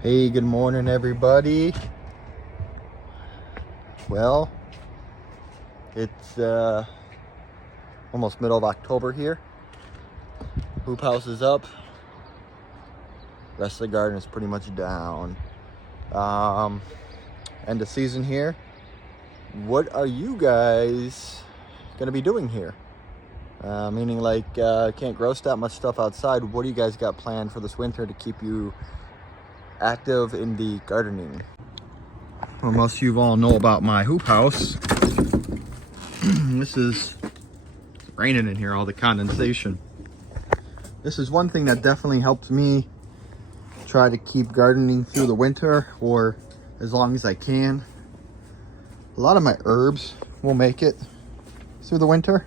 Hey, good morning, everybody. Well, it's almost middle of October here. Hoop house is up. Rest of the garden is pretty much down. End of season here. What are you guys gonna be doing here? Meaning like can't grow that much stuff outside. What do you guys got planned for this winter to keep you active in the gardening? Well, most of you all know about my hoop house. This is raining in here, all the condensation. This is one thing that definitely helps me try to keep gardening through the winter, or as long as I can. A lot of my herbs will make it through the winter.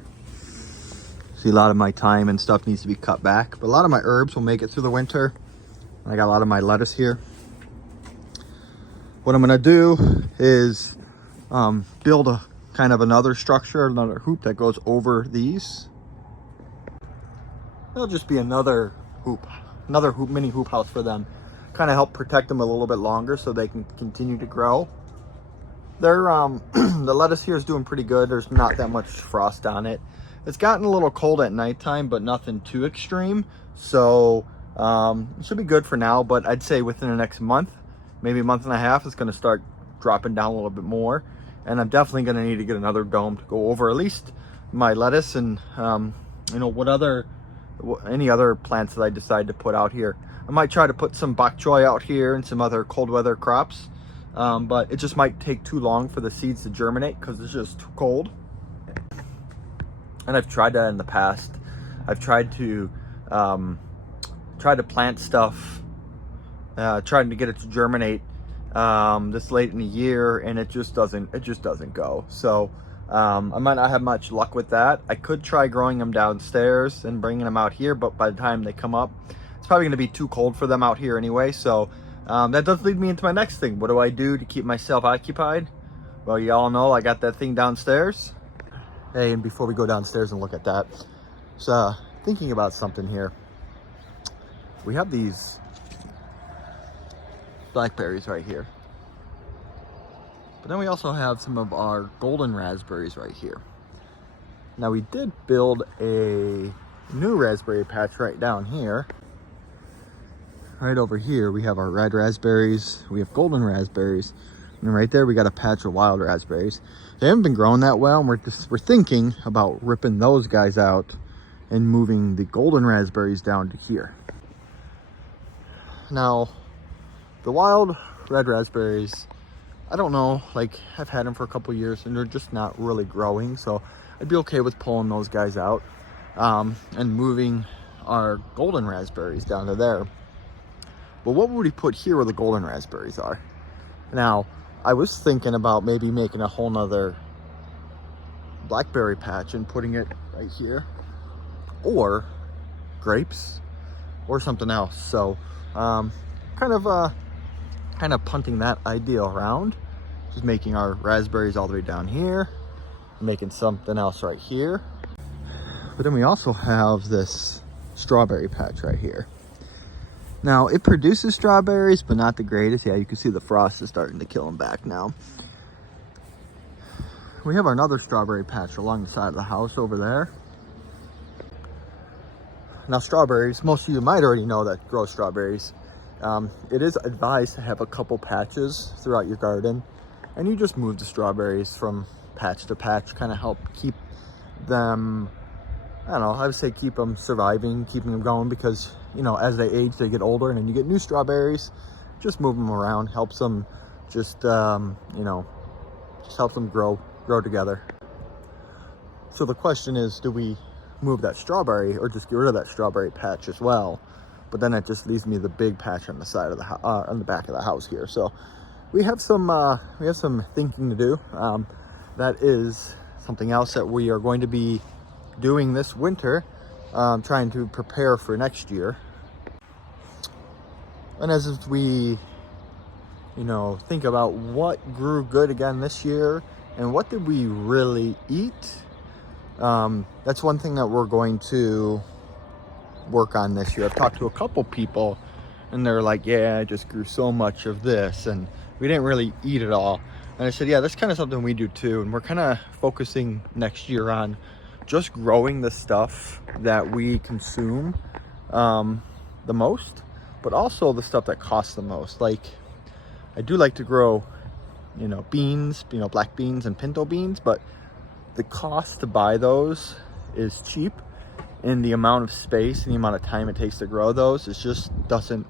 See, a lot of my thyme and stuff needs to be cut back, but a lot of my herbs will make it through the winter. I got a lot of my lettuce here. What I'm gonna do is build a kind of another structure, another hoop that goes over these. It'll just be another hoop, mini hoop house for them. Kind of help protect them a little bit longer so they can continue to grow. They're the lettuce here is doing pretty good. There's not that much frost on it. It's gotten a little cold at nighttime, but nothing too extreme. So it should be good for now, but I'd say within the next month, maybe a month and a half, it's going to start dropping down a little bit more. And I'm definitely going to need to get another dome to go over at least my lettuce and you know, any other plants that I decide to put out here. I might try to put some bok choy out here and some other cold weather crops, but it just might take too long for the seeds to germinate because it's just too cold. And I've tried that in the past. I've tried to plant stuff, trying to get it to germinate this late in the year, and it just doesn't go. So I might not have much luck with that. I could try growing them downstairs and bringing them out here, but by the time they come up, it's probably going to be too cold for them out here anyway. So that does lead me into my next thing. What do I do to keep myself occupied? Well, you all know I got that thing downstairs. Hey, and before we go downstairs and look at that, so thinking about something here. We have these blackberries right here, but then we also have some of our golden raspberries right here. Now, we did build a new raspberry patch right down here. Right over here we have our red raspberries, we have golden raspberries, and right there we got a patch of wild raspberries. They haven't been growing that well, and we're thinking about ripping those guys out and moving the golden raspberries down to here. Now, the wild red raspberries, I don't know, like I've had them for a couple years and they're just not really growing, so I'd be okay with pulling those guys out and moving our golden raspberries down to there. But what would we put here where the golden raspberries are? Now, I was thinking about maybe making a whole nother blackberry patch and putting it right here, or grapes or something else. So kind of punting that idea around, just making our raspberries all the way down here, making something else right here. But then we also have this strawberry patch right here. Now, it produces strawberries, but not the greatest. Yeah, you can see the frost is starting to kill them back now. We have another strawberry patch along the side of the house over there. Now, strawberries, most of you might already know that grow strawberries. It is advised to have a couple patches throughout your garden, and you just move the strawberries from patch to patch, kind of help keep them, I don't know, I would say keep them surviving, keeping them going, because, you know, as they age, they get older, and then you get new strawberries. Just move them around, helps them just, you know, just helps them grow together. So the question is, do we move that strawberry or just get rid of that strawberry patch as well? But then it just leaves me the big patch on the side of the on the back of the house here. So we have some thinking to do. That is something else that we are going to be doing this winter, trying to prepare for next year. And as we, you know, think about what grew good again this year and what did we really eat, that's one thing that we're going to work on this year. I've talked to a couple people And they're like, yeah, I just grew so much of this and we didn't really eat it all. And I said, yeah, that's kind of something we do too. And we're kind of focusing next year on just growing the stuff that we consume the most, but also the stuff that costs the most. Like, I do like to grow, you know, beans, you know, black beans and pinto beans, but the cost to buy those is cheap, and the amount of space and the amount of time it takes to grow those it just doesn't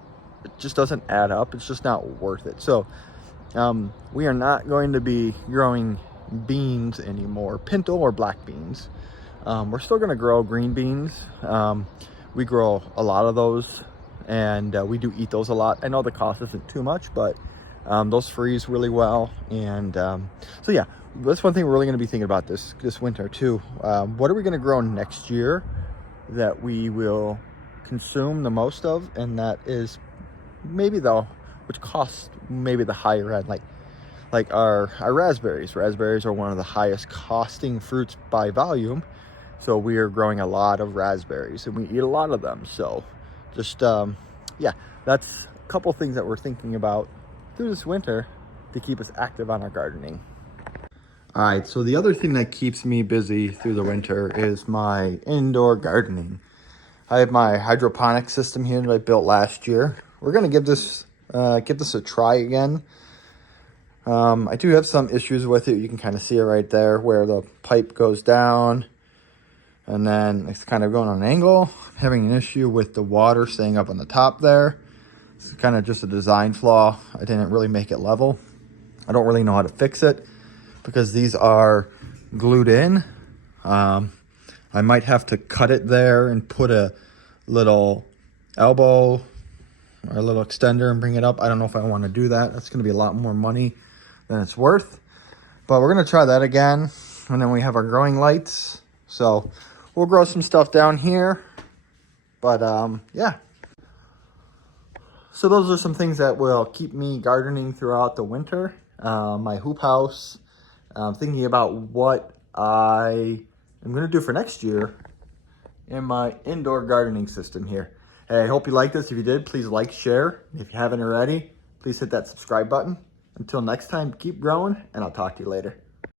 add up. It's just not worth it. So we are not going to be growing beans anymore, pinto or black beans. We're still going to grow green beans. We grow a lot of those, and we do eat those a lot. I know the cost isn't too much, but those freeze really well. And so yeah, that's one thing we're really going to be thinking about this winter too. What are we going to grow next year that we will consume the most of? And that is maybe which costs maybe the higher end, like our raspberries. Raspberries are one of the highest costing fruits by volume. So we are growing a lot of raspberries and we eat a lot of them. So just, yeah, that's a couple things that we're thinking about through this winter to keep us active on our gardening. All right, so the other thing that keeps me busy through the winter is my indoor gardening. I have my hydroponic system here that I built last year. We're gonna give this a try again. I do have some issues with it. You can kind of see it right there where the pipe goes down and then it's kind of going on an angle. I'm having an issue with the water staying up on the top there. It's kind of just a design flaw. I didn't really make it level. I don't really know how to fix it because these are glued in. I might have to cut it there and put a little elbow or a little extender and bring it up. I don't know if I want to do that. That's going to be a lot more money than it's worth. But we're going to try that again. And then we have our growing lights. So we'll grow some stuff down here. But yeah. So those are some things that will keep me gardening throughout the winter. My hoop house. Thinking about what I am going to do for next year in my indoor gardening system here. Hey, I hope you liked this. If you did, please like, share. If you haven't already, please hit that subscribe button. Until next time, keep growing, and I'll talk to you later.